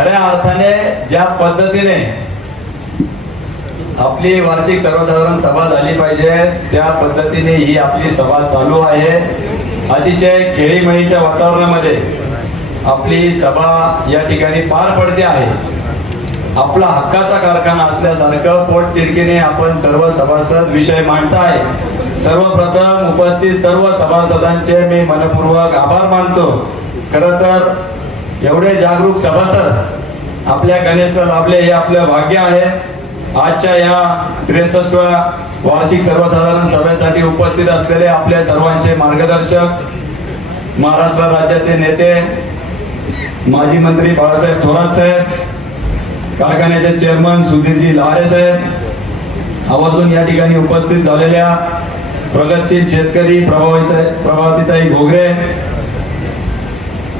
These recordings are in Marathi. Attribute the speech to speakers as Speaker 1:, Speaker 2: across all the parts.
Speaker 1: खऱ्या अर्थाने ज्या पद्धतीने आपली वार्षिक सर्वसाधारण सभा झाली पाहिजे त्या पद्धतीने ही आपली सभा चालू आहे. अतिशय खेळीमेळीच्या वातावरणामध्ये आपली सभा या ठिकाणी पार पडते आहे. आपला हक्काचा कारखाना असल्यासारखं पोट तिडकीने आपण सर्व सभासद विषय मांडताय. सर्वप्रथम उपस्थित सर्व सभासदांचे मी मनपूर्वक आभार मानतो. खरं तर एवढे जागरूक सभासद आपल्या गणेशला लाभले हे आपलं भाग्य आहे. आजच्या या त्रेसष्टव्या वार्षिक सर्वसाधारण सभेसाठी उपस्थित असलेले आपल्या सर्वांचे मार्गदर्शक महाराष्ट्र राज्याचे नेते माजी मंत्री बाळासाहेब थोरात साहेब कारखान्याचे चेअरमन सुधीरजी लहारे साहेब आवर्जून या ठिकाणी उपस्थित झालेल्या प्रगतशील शेतकरी प्रभावित प्रभावतीताई घोगरे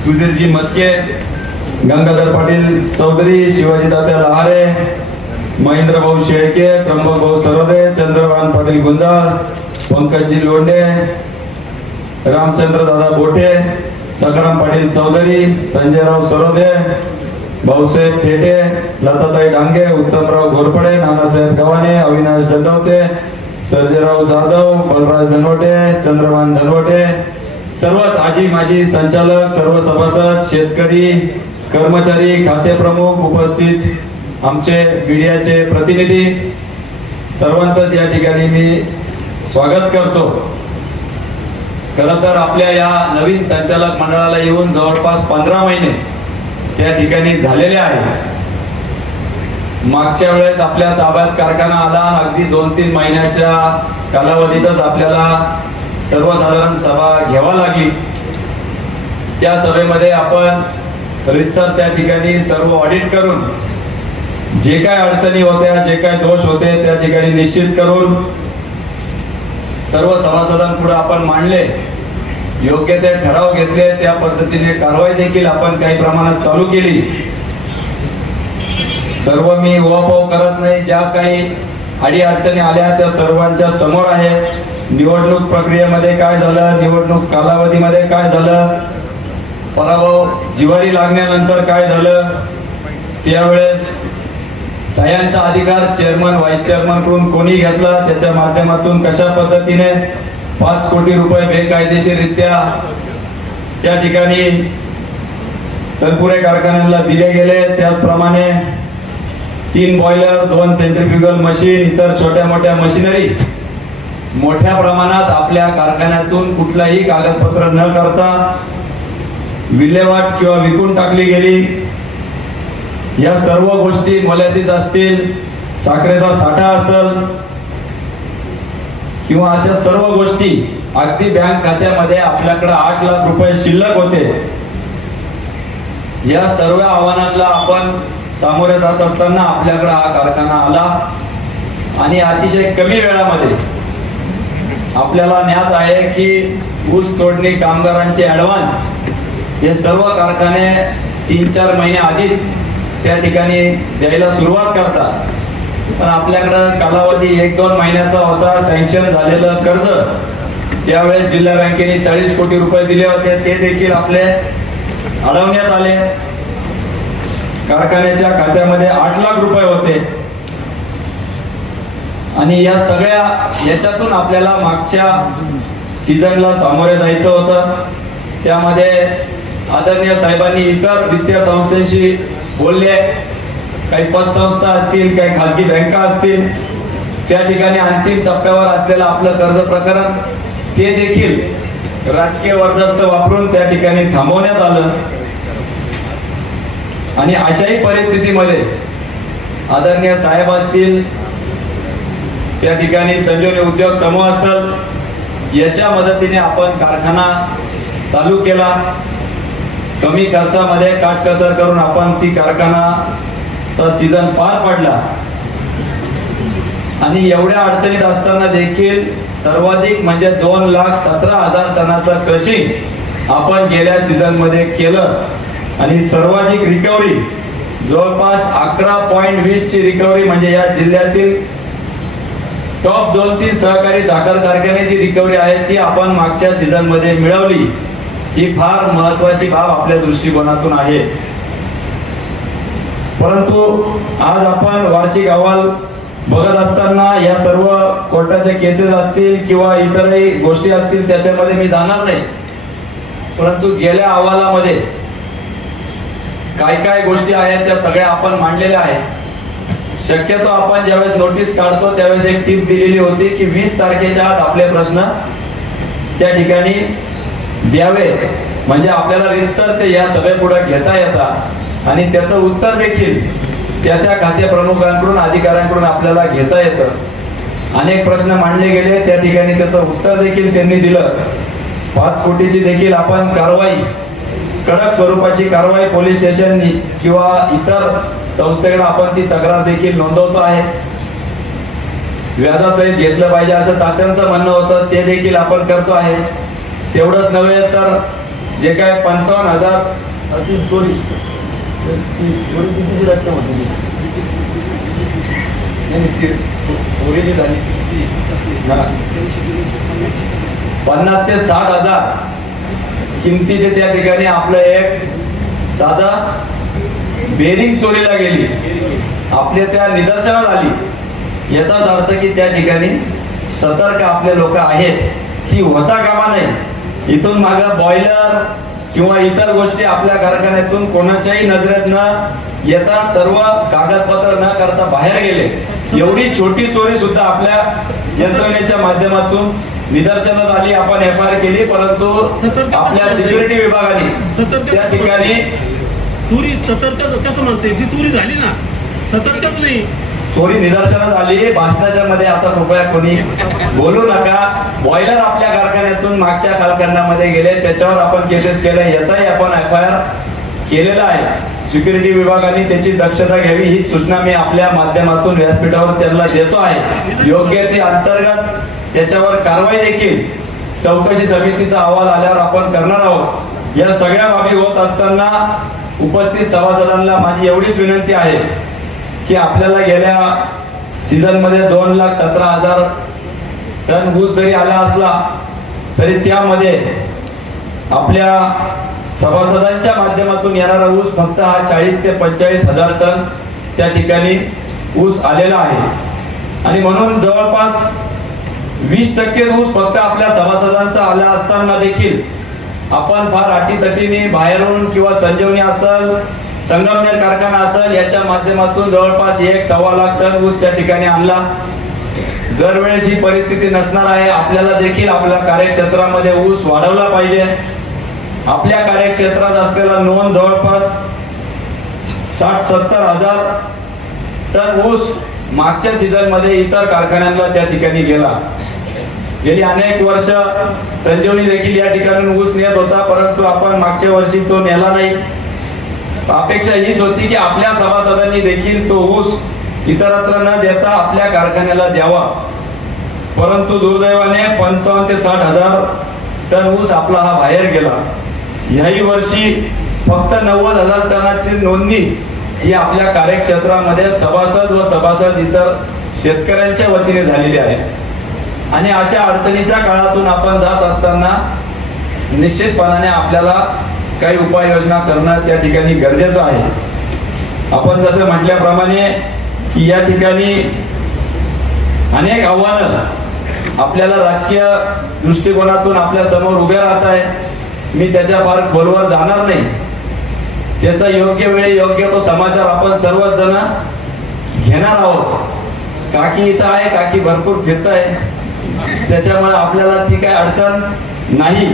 Speaker 1: सुधीरजी मस्के गंगाधर पाटील चौधरी शिवाजी तात्या लहारे महेंद्र भाऊ शेळके त्र्यंबक भाऊ सरोदे चंद्रकांत पाटील गुंजाळ पंकजजी लोंढे रामचंद्र दादा बोठे सखाराम पाटील चौधरी संजयराव सरोदे भाऊसाहेब थेटे लताताई डांगे उत्तमराव घोरपडे नानासाहेब गव्हाणे अविनाश दंडवते सर्जेराव जाधव बलराज धनवटे चंद्रभान धनवटे सर्वच आजी माजी संचालक सर्व सभासद शेतकरी कर्मचारी खाते प्रमुख उपस्थित आमचे मीडियाचे प्रतिनिधी. सर्वांचंच या ठिकाणी मी स्वागत करतो. खर तर आपल्या या नवीन संचालक मंडळाला येऊन जवळपास पंधरा महिने त्या ठिकाणी झालेले आहे मागच्या वेळेस आपल्या ताब्यात कारखाना आला अगदी दोन तीन महिन्याच्या कालावधीतच आपल्याला सर्वसाधारण सभा घ्यावा लागली. त्या सभेमध्ये आपण रितसर त्या ठिकाणी सर्व ऑडिट करून जे काय अडचणी होत्या जे काय दोष होते त्या ठिकाणी निश्चित करून सर्व सभासदांपुढे आपण मांडले. योग्य ते ठराव घेतले त्या पद्धतीने कारवाई देखील आपण काही प्रमाणात चालू केली. सर्व मी ओवापोव करत नाही. ज्या काही अडी अडचणी आल्या त्या सर्वांच्या समोर आहे. निवडणूक प्रक्रियेमध्ये काय झालं? निवडणूक कालावधीमध्ये काय झालं? पराभव जिवारी लागण्यानंतर काय झालं? त्यावेळेस सह्यांचा अधिकार चेअरमन व्हाईस चेअरमनकडून कोणी घेतला? त्याच्या माध्यमातून कशा पद्धतीने पाच कोटी रुपये बेकायदेशीररित्या त्या ठिकाणी तनपुरे कारखान्यांना दिले गेले? त्याचप्रमाणे तीन बॉयलर दोन सेंट्रिफ्युगल मशीन इतर छोट्या मोठ्या मशिनरी मोठ्या प्रमाणात आपल्या कारखान्यातून कुठलाही कागदपत्र न करता विल्हेवाट किंवा विकून टाकली गेली. या सर्व गोष्टी मोलॅसिस असतील साखरेचा साठा असेल किंवा अशा सर्व गोष्टी अगदी बँक खात्यामध्ये आपल्याकडे आठ लाख रुपये शिल्लक होते. या सर्व आव्हानांना आपण सामोरे जात असताना आपल्याकडे हा कारखाना आला. आणि अतिशय कमी वेळामध्ये आपल्याला ज्ञात आहे की ऊस तोडणी कामगारांचे ऍडव्हान्स हे सर्व कारखाने तीन चार महिने आधीच त्या ठिकाणी द्यायला सुरुवात करतात. पण आपल्याकडं कालावधी एक दोन महिन्याचा होता सँक्शन झालेलं कर्ज. त्यावेळेस जिल्हा बँकेने चाळीस कोटी रुपये दिले होते. ते देखील आपले अडवण्यात आले. कारखान्याच्या खात्यामध्ये आठ लाख रुपये होते. आणि या सगळ्या याच्यातून आपल्याला मागच्या सीझनला सामोरे जायचं होतं. त्यामध्ये आदरणीय साहेबांनी इतर वित्तीय संस्थांशी बोलले. काही पतसंस्था असतील काही खाजगी बँका असतील. त्या ठिकाणी अंतिम टप्प्यावर असलेलं आपलं कर्ज प्रकरण ते देखील राजकीय वर्दस्त वापरून त्या ठिकाणी थांबवण्यात आलं. आणि अशाही परिस्थितीमध्ये आदरणीय साहेब असतील त्या ठिकाणी संजीवनी उद्योग समूह असेल याच्या मदतीने आपण कारखाना चालू केला. कमी खर्चामध्ये काटकसर करून आपण ती कारखानाचा सीझन पार पडला. आणि एवढ्या अडचणीत असताना देखील सर्वाधिक म्हणजे दोन लाख सतरा हजार टनाचं क्रशिंग आपण गेल्या सीझनमध्ये केलं. आणि सर्वाधिक रिकव्हरी जवळपास अकरा पॉईंट वीस ची रिकव्हरी म्हणजे या जिल्ह्यातील टॉप दोन तीन सहकारी साखर कारखान्याची रिकव्हरी आहे ती आपण मागच्या सीझनमध्ये मिळवली. ही फार महत्वाची बाब आपल्या दृष्टिकोनातून आहे. परंतु आज आपण वार्षिक अहवाल बघत असताना या सर्व कोर्टाच्या केसेस असतील किंवा इतरही गोष्टी असतील त्याच्यामध्ये मी जाणार नाही. परंतु गेल्या अहवालामध्ये काय काय गोष्टी आहेत त्या सगळ्या आपण मांडलेल्या आहेत. शक्यतो आपण ज्यावेळेस नोटीस काढतो त्यावेळेस एक टीप दिलेली होती की वीस तारखेच्या आत आपले प्रश्न त्या ठिकाणी द्यावे. म्हणजे आपल्याला रितसर ते या सभेपुढे घेता येतात आणि त्याचं उत्तर देखील त्या त्या खाते प्रमुखांकडून अधिकाऱ्यांकडून आपल्याला घेता येतं. अनेक प्रश्न मांडले गेले त्या ठिकाणी त्याचं उत्तर देखील त्यांनी दिलं. पाच कोटीची देखील आपण कारवाई कडक स्वरूपाची कारवाई पोलीस स्टेशन किंवा इतर संस्थेकडे आपण ती तक्रार देखील नोंदवतो आहे. व्याजासहित घेतलं पाहिजे असं तात्यांचं म्हणणं होतं ते देखील आपण करतो आहे. तेवढंच नव्हे तर जे काय पंचावन्न हजार
Speaker 2: चोरी. रक्कम होती.
Speaker 1: पन्नास ते साठ हजार. किमतीचे त्या ठिकाणी आपलं एक साधा बेरिंग चोरीला गेली. आपल्या त्या निदर्शनात आली. याचाच अर्थ की त्या ठिकाणी सतर्क आपले लोक आहेत. ती होता कामा नाही इथून माग बॉयलर किंवा इतर गोष्टी आपल्या कारखान्यातून कोणाच्याही नजरेत न येता सर्व कागदपत्र न करता बाहेर गेले. एवढी छोटी चोरी सुद्धा आपल्या यंत्रणेच्या माध्यमातून निदर्शनात आली आपण एफ आय आर केली परंतु आपल्या सिक्युरिटी विभागाने त्या ठिकाणी
Speaker 2: चोरी सतर्क कसं म्हणते? ती चोरी झाली ना. सतर्कच नाही.
Speaker 1: चोरी निदर्शनात आली भाषणाच्या मध्ये आता कृपया कोणी बोलू नका. बॉयलर आपल्या कारखान्यातून मागच्या कालखंडामध्ये गेले त्याच्यावर आपण केसेस केल्या याचाही आपण एफ आय आर केलेला आहे. सिक्युरिटी विभागाने त्याची दक्षता घ्यावी ही सूचना मी आपल्या माध्यमातून व्यासपीठावर त्यांना देतो आहे. योग्य ते अंतर्गत त्याच्यावर कारवाई देखील चौकशी समितीचा अहवाल आल्यावर आपण करणार आहोत. या सगळ्या बाबी होत असताना उपस्थित सभासदांना माझी एवढीच विनंती आहे की आपल्याला गेल्या सीझनमध्ये दोन लाख सतरा हजार टन ऊस जरी आला असला तरी त्यामध्ये आपल्या सभासदांच्या माध्यमातून येणारा ऊस फक्त हा चाळीस ते पंचेचाळीस हजार टन त्या ठिकाणी ऊस आलेला आहे. आणि म्हणून जवळपास वीस टक्के ऊस फक्त आपल्या सभासदांचा आला असताना देखील आपण फार अटीतटीने बाहेरून किंवा संजीवनी असल संगमनेर कारखाना असेल याच्या माध्यमातून जवळपास एक सव्वा लाख टन ऊस त्या ठिकाणी आणला. दरवेळेस ही परिस्थिती नसणार आहे. आपल्याला देखील आपल्या कार्यक्षेत्रामध्ये ऊस वाढवला पाहिजे. आपल्या कार्यक्षेत्रात असलेला नोंद जवळपास साठ सत्तर हजार. तर ऊस मागच्या सीझनमध्ये इतर कारखान्यांना त्या ठिकाणी गेला. गेली अनेक वर्ष संजीवनी देखील या ठिकाणी ऊस नेत होता परंतु आपण मागच्या वर्षी तो नेला नाही. अपेक्षा हीच होती की आपल्या सभासदांनी देखील तो ऊस इतरत्र न देता आपल्या कारखान्याला द्यावा. परंतु दुर्दैवाने पंचावन्न ते साठ हजार टन ऊस आपला हा बाहेर गेला. ह्याही वर्षी फक्त नव्वद हजार टनाची नोंदणी ही आपल्या कार्यक्षेत्रामध्ये सभासद व सभासद इतर शेतकऱ्यांच्या वतीने झालेली आहे. आणि अशा अडचणीच्या काळातून आपण जात असताना निश्चितपणाने आपल्याला काही उपाययोजना करणं त्या ठिकाणी गरजेचं आहे. आपण जसं म्हटल्याप्रमाणे की या ठिकाणी अनेक आव्हानं आपल्याला राजकीय दृष्टिकोनातून आपल्यासमोर उभे राहत आहे मी त्याच्या फार खोलवर जाणार नाही. त्याचा योग्य वेळी योग्य तो समाचार आपण सर्वच जण घेणार आहोत. काकी इथं आहे काकी भरपूर फिरत आहे त्याच्यामुळे आपल्याला ती काय अडचण नाही.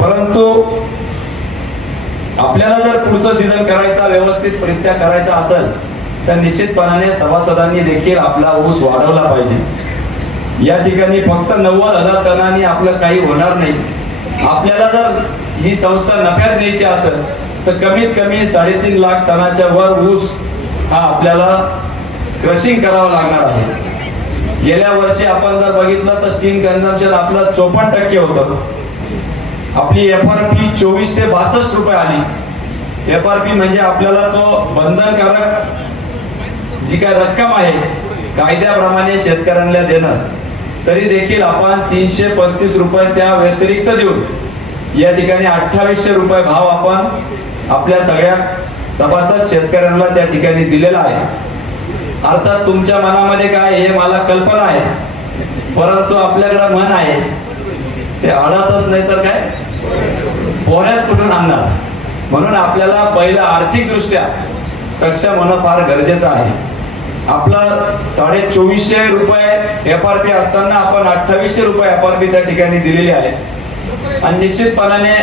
Speaker 1: परंतु आपल्याला जर पुढचं सीझन करायचा व्यवस्थितरित्या करायचा असेल तर निश्चितपणाने सभासदांनी देखील आपला ऊस वाढवला पाहिजे. या ठिकाणी फक्त नव्वद हजार टनांनी आपलं काही होणार नाही. आपल्याला जर ही संस्था नफ्यात द्यायची असेल तर कमीत कमी साडेतीन लाख टनाच्या वर ऊस हा आपल्याला क्रशिंग करावा लागणार आहे. गेल्या वर्षी आपण जर बघितलं तर स्टीम कन्झम्पशन आपलं चोपन्न टक्के होतं. आपली एफ आर पी चोवीसशे बासष्ट रुपये आली. एफ आर पी म्हणजे आपल्याला तो बंधनकारक जी काय रक्कम आहे कायद्याप्रमाणे शेतकऱ्यांना देणं तरी देखील आपण तीनशे पस्तीस रुपये त्या व्यतिरिक्त देऊ. या ठिकाणी अठ्ठावीसशे रुपये भाव आपण आपल्या सगळ्या सभासद शेतकऱ्यांना त्या ठिकाणी दिलेला आहे. अर्थात तुमच्या मनामध्ये काय हे मला कल्पना आहे. परंतु आपल्याकडे मन आहे. ते अडतच नाही तर काय? पोहण्यात कुठून आणणार? म्हणून आपल्याला पहिलं आर्थिकदृष्ट्या सक्षम होणं फार गरजेचं आहे. आपलं साडे चोवीसशे रुपये एफ आर पी असताना आपण अठ्ठावीसशे रुपये एफ आर पी त्या ठिकाणी दिलेली आहे आणि निश्चितपणाने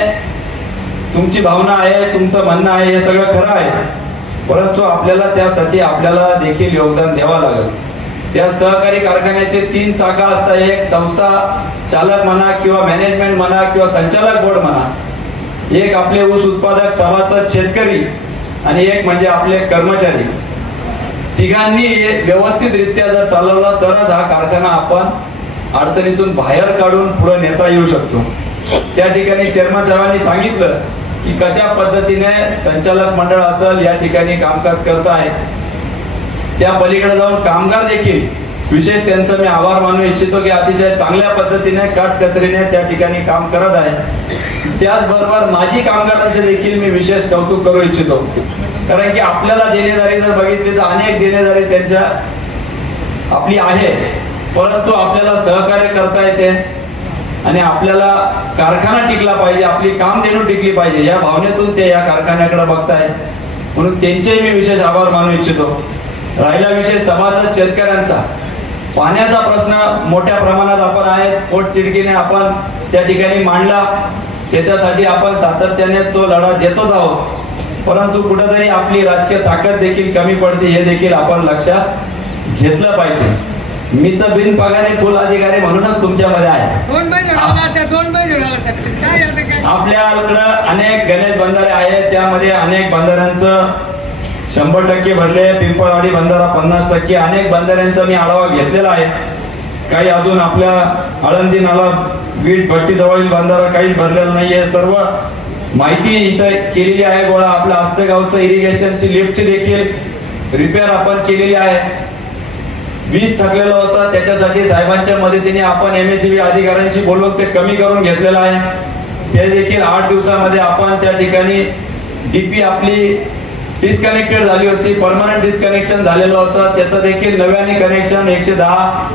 Speaker 1: तुमची भावना आहे तुमचं म्हणणं आहे हे सगळं खरं आहे. परंतु आपल्याला त्यासाठी आपल्याला देखील योगदान द्यावं लागेल. त्या सहकारी कारखान्याचे तीन शाखा असतात. एक संस्था चालक म्हणा किंवा मॅनेजमेंट म्हणा किंवा संचालक बोर्ड म्हणा. एक आपले ऊस उत्पादक सभासद शेतकरी आणि एक म्हणजे आपले कर्मचारी. तिघांनी व्यवस्थितरित्या जर चालवला तरच हा कारखाना आपण अडचणीतून बाहेर काढून पुढे नेता येऊ शकतो. त्या ठिकाणी चेअरमन साहेबांनी सांगितलं की कशा पद्धतीने संचालक मंडळ असेल या ठिकाणी कामकाज करत आहे. त्या पलीकडे जाऊन कामगार देखील विशेष त्यांचं मी आभार मानू इच्छितो की अतिशय चांगल्या पद्धतीने काटकसरीने त्या ठिकाणी काम करत आहे. त्याचबरोबर माजी कामगारांचे देखील मी विशेष कौतुक करू इच्छितो. कारण की आपल्याला देणेदारी जर बघितली तर अनेक देणेदारी त्यांच्या आपली आहे. परंतु आपल्याला सहकार्य करता येते. आणि आपल्याला कारखाना टिकला पाहिजे आपली काम देणू टिकली पाहिजे. या भावनेतून ते या कारखान्याकडे बघताय म्हणून त्यांचेही मी विशेष आभार मानू इच्छितो. राहिला विषय समाजात शेतकऱ्यांचा. पाण्याचा प्रश्न मोठ्या प्रमाणात आपण आहे पोटतिडकीने आपण त्या ठिकाणी मांडला. त्याच्यासाठी आपण सातत्याने तो लढा देतोच आहोत. परंतु कुठेतरी आपली राजकीय ताकद देखील कमी पडते. हे देखील आपण लक्षात घेतलं पाहिजे. मी तर बिनपगारी फुल अधिकारी म्हणूनच तुमच्यामध्ये आहे. आपल्याकडं अनेक गणेश बंधारे आहेत त्यामध्ये अनेक बंधाऱ्यांचं शंभर टक्के भरले पिंपळवाडी बंधारा पन्नास टक्के अनेक बंधाऱ्यांचा मी आढावा घेतलेला आहे. काही अजून आपल्या आळंदी नाला वीट भट्टी जवळील बंधारा काहीच भरलेला नाहीये सर्व माहिती इथं केलेली आहे गोळा. आपल्या आस्तेगावचं इरिगेशनची लिफ्टची देखील रिपेअर आपण केलेली आहे. वीज थकलेलं होता. त्याच्यासाठी साहेबांच्या मदतीने आपण एम एस अधिकाऱ्यांशी बोलून ते कमी करून घेतलेलं आहे. ते देखील आठ दिवसामध्ये आपण त्या ठिकाणी डीपी आपली डिस्कनेक्टेड झाली होती. परमनंट डिस्कनेक्शन झालेलं होतं. त्याचं देखील नव्याने कनेक्शन एकशे दहा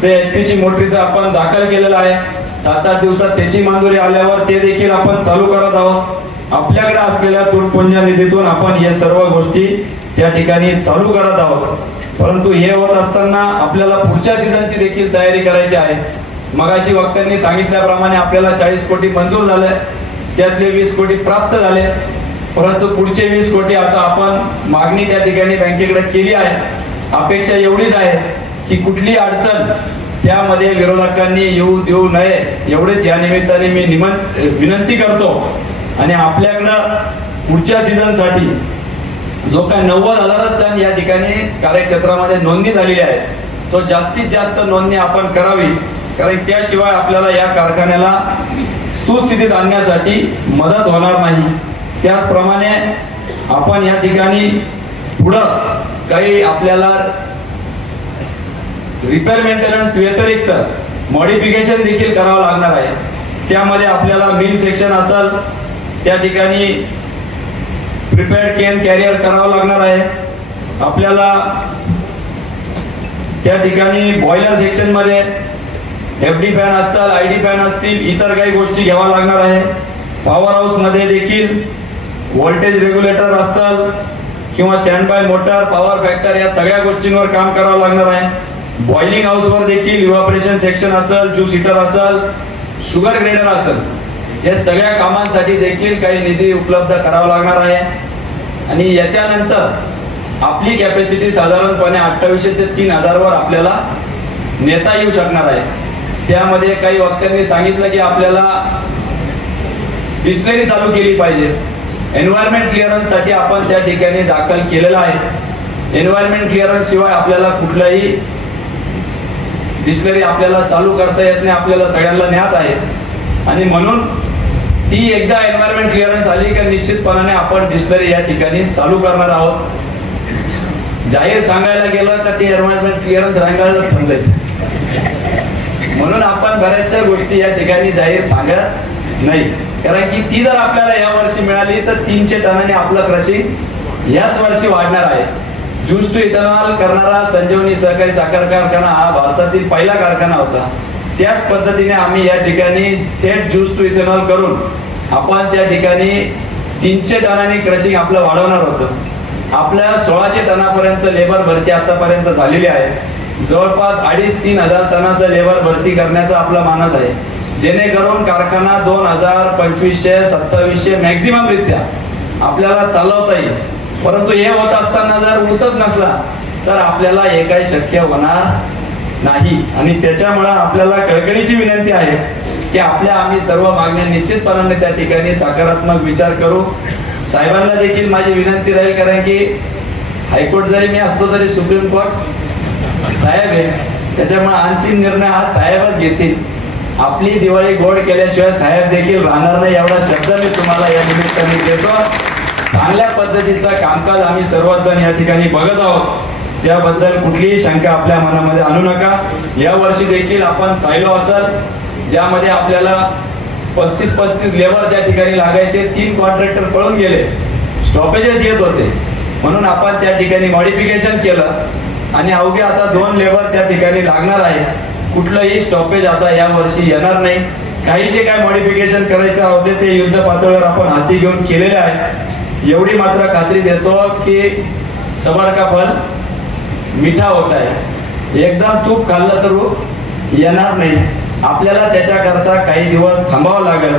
Speaker 1: से एच ची मोटरीचं आपण दाखल केलेलं आहे. सात आठ दिवसात त्याची मंजुरी आल्यावर ते देखील आपण चालू करत आहोत. आपल्याकडे असलेल्या तुटपुंजा निधीतून आपण या सर्व गोष्टी त्या ठिकाणी चालू करत आहोत. परंतु हे होत असताना आपल्याला पुढच्या सीझनची देखील तयारी करायची आहे. मगाशी वक्त्यांनी सांगितल्याप्रमाणे आपल्याला चाळीस कोटी मंजूर झाले त्यातले वीस कोटी प्राप्त झाले. परंतु पुढचे वीस कोटी आता आपण मागणी त्या ठिकाणी बँकेकडे केली आहे. अपेक्षा एवढीच आहे की कुठली अडचण त्यामध्ये विरोधकांनी येऊ देऊ नये. एवढेच या निमित्ताने मी निमंत विनंती करतो. आणि आपल्याकडं पुढच्या सीझनसाठी जो काय नव्वद हजारच टन या ठिकाणी कार्यक्षेत्रामध्ये नोंदणी झालेली आहे तो जास्तीत जास्त नोंदणी आपण करावी. कारण त्याशिवाय आपल्याला या कारखान्याला सुस्थितीत आणण्यासाठी मदत होणार नाही. त्याचप्रमाणे आपण या ठिकाणी पुढं काही आपल्याला रिपेअर मेंटेनन्स व्यतिरिक्त मॉडिफिकेशन देखील करावं लागणार आहे. त्यामध्ये आपल्याला मिल सेक्शन असेल त्या ठिकाणी प्रिपेअर्ड कॅन कॅरियर करावं लागणार आहे. आपल्याला त्या ठिकाणी बॉयलर सेक्शनमध्ये एफ डी फॅन असतात आय डी फॅन असतील इतर काही गोष्टी घ्यावा लागणार आहे. पॉवर हाऊसमध्ये देखील व्होल्टेज रेग्युलेटर असतात किंवा standby motor power factor या सगळ्या गोष्टींवर काम करावं लागणार आहे. बॉइलिंग हाऊसवर देखील इव्हॉपरेशन सेक्शन असेल ज्यूस हिटर असेल शुगर ग्रेडर असेल. या सगळ्या कामांसाठी देखील काही निधी उपलब्ध करावा लागणार आहे. आणि याच्यानंतर आपली कॅपॅसिटी साधारणपणे अठ्ठावीसशे ते तीन हजारवर आपल्याला नेता येऊ शकणार आहे. त्यामध्ये काही वक्त्यांनी सांगितलं की आपल्याला डिस्टलरी चालू केली पाहिजे. एन्व्हायरमेंट क्लिअरन्ससाठी आपण त्या ठिकाणी दाखल केलेला आहे. एन्व्हायरमेंट क्लिअरन्स शिवाय आपल्याला कुठलाही डिस्टलरी आपल्याला चालू करता येत नाही आपल्याला सगळ्यांना ज्ञात आहे. आणि म्हणून ती एकदा एन्व्हायरमेंट क्लिअरन्स आली का निश्चितपणाने आपण डिस्टलरी या ठिकाणी चालू करणार आहोत. जाहीर सांगायला गेलं तर ते एन्व्हायरमेंट क्लिअरन्स रांगायला समजायचं म्हणून आपण बऱ्याचशा गोष्टी या ठिकाणी जाहीर सांगत नाही. कारण की ती जर आपल्याला या वर्षी मिळाली तर तीनशे टनाने आपलं क्रशिंग याच वर्षी वाढणार आहे. ज्यूस टू इथेनॉल करणारा संजीवनी सहकारी साखर कारखाना हा भारतातील पहिला कारखाना होता. त्याच पद्धतीने आम्ही या ठिकाणी थेट ज्यूस टू इथेनॉल करून आपण त्या ठिकाणी तीनशे टनाने क्रशिंग आपलं वाढवणार होतं. आपल्या सोळाशे टनापर्यंत लेबर भरती आतापर्यंत झालेली आहे. जवळपास अडीच तीन हजार टनाचं लेबर भरती करण्याचा आपला मानस आहे. जेणेकरून कारखाना दोन हजार पंचवीसशे सत्तावीसशे मॅक्झिमम रित्या आपल्याला चालवता येईल. परंतु हे होत असताना जर ऊसच नसला तर आपल्याला हे काही शक्य होणार नाही. आणि त्याच्यामुळे आपल्याला कळकळीची विनंती आहे. की आपल्या आम्ही सर्व मागण्या निश्चितपणाने त्या ठिकाणी सकारात्मक विचार करू. साहेबांना देखील माझी विनंती राहील कारण की हायकोर्ट जरी मी असतो तरी सुप्रीम कोर्ट साहेब आहे. त्याच्यामुळे अंतिम निर्णय हा साहेबच घेतील. आपली दिवाळी गोड केल्याशिवाय साहेब देखील राहणार नाही एवढा शब्द मी तुम्हाला या निमित्ताने देतो. चांगल्या पद्धतीचा कामकाज आम्ही सर्वच जण या ठिकाणी बघत आहोत. त्याबद्दल कुठलीही शंका आपल्या मनामध्ये आणू नका. या वर्षी देखील आपण सायलो असल. ज्यामध्ये आपल्याला पस्तीस पस्तीस लेबर त्या ठिकाणी लागायचे तीन कॉन्ट्रॅक्टर पळून गेले. स्टॉपेजेस येत होते. म्हणून आपण त्या ठिकाणी मॉडिफिकेशन केलं. आणि अवघे आता दोन लेबर त्या ठिकाणी लागणार आहे कुठलंही स्टॉपेज आता या वर्षी येणार नाही. काही जे काय मॉडिफिकेशन करायचं होते ते युद्ध पातळीवर आपण हाती घेऊन केलेले आहे एवढी मात्र खात्री देतो की सबर का फल मिठा होत आहे. एकदम तूप खाल्लं तर येणार नाही. आपल्याला त्याच्याकरता काही दिवस थांबावं लागेल.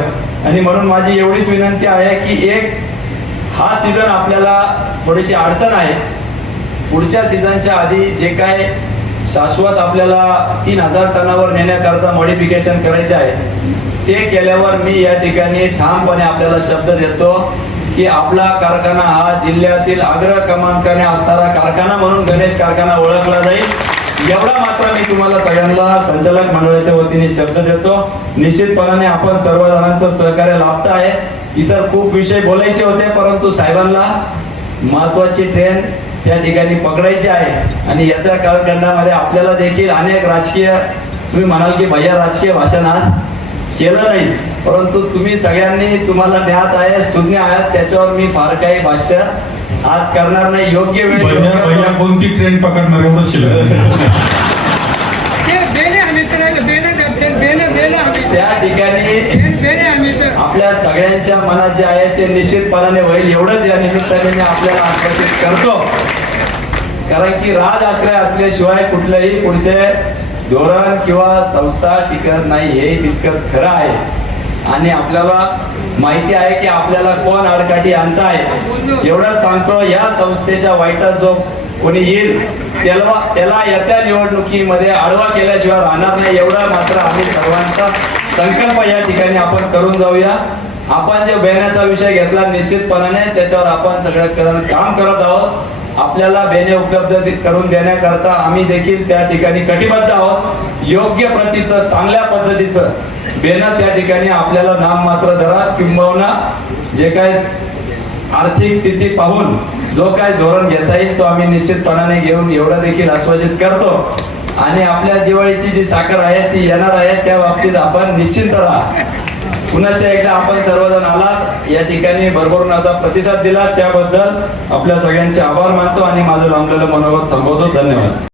Speaker 1: आणि म्हणून माझी एवढीच विनंती आहे की एक हा सीझन आपल्याला थोडीशी अडचण आहे. पुढच्या सीझनच्या आधी जे काय शाश्वत आपल्याला तीन हजार टनावर नेण्याकरता मॉडिफिकेशन करायचे आहे ते केल्यावर मी या ठिकाणी ठामपणे आपल्याला शब्द देतो की आपला कारखाना हा जिल्ह्यातील अग्र क्रमांकाने असणारा कारखाना म्हणून गणेश कारखाना ओळखला जाईल. एवढा मात्र मी तुम्हाला सगळ्यांना संचालक मंडळाच्या वतीने शब्द देतो. निश्चितपणाने आपण सर्व जणांचं सहकार्य लाभत आहे. इतर खूप विषय बोलायचे होते परंतु साहेबांना महत्वाची ट्रेन त्या ठिकाणी पकडायची आहे. आणि येत्या कालखंडामध्ये आपल्याला देखील अनेक राजकीय तुम्ही म्हणाल की भैया राजकीय भाषण आज केलं नाही. परंतु तुम्ही सगळ्यांनी तुम्हाला ज्ञात आहे सुज्ञ आहात त्याच्यावर मी फार काही भाष्य आज करणार नाही योग्य वेळ योग्य-
Speaker 3: कोणती ट्रेन पकडणार एवढं शिल्लक
Speaker 1: त्या ठिकाणी आपल्या सगळ्यांच्या मनात जे आहे ते निश्चितपणाने होईल. एवढंच या निमित्ताने मी आपल्याला आश्वासित करतो. कारण की राज आश्रय असल्याशिवाय कुठलंही पुढचे धोरण किंवा संस्था टिकत नाही हे तितकंच खरं आहे. आणि आपल्याला माहिती आहे की आपल्याला कोण आडकाठी आणताय. आहे एवढंच सांगतो या संस्थेच्या वाईटात जो कोणी येईल त्याला त्याला येत्या निवडणुकीमध्ये आडवा केल्याशिवाय राहणार नाही एवढा मात्र आम्ही सर्वांचा संकल्प या ठिकाणी आपण करून जाऊया. आपण जे बेण्याचा विषय घेतला निश्चितपणाने त्याच्यावर आपण सगळं काम करत आहोत. आपल्याला बेने उपलब्ध करून देण्याकरता आम्ही देखील त्या ठिकाणी कटिबद्ध आहोत. योग्य प्रतीचं चांगल्या पद्धतीचं बेनं त्या ठिकाणी आपल्याला नाममात्र दरात किंबहुना जे काय आर्थिक स्थिती पाहून जो काय धोरण घेता येईल तो आम्ही निश्चितपणाने घेऊन एवढं देखील आश्वासित करतो. आणि आपल्या दिवाळीची जी साखर आहे ती येणार आहे त्या बाबतीत आपण निश्चिंत राहा. पुन्हा एकदा आपण सर्वजण आला या ठिकाणी भरभरून असा प्रतिसाद दिला. त्याबद्दल आपल्या सगळ्यांचे आभार मानतो आणि माझं लांबलेलं मनोगत थांबवतो. धन्यवाद.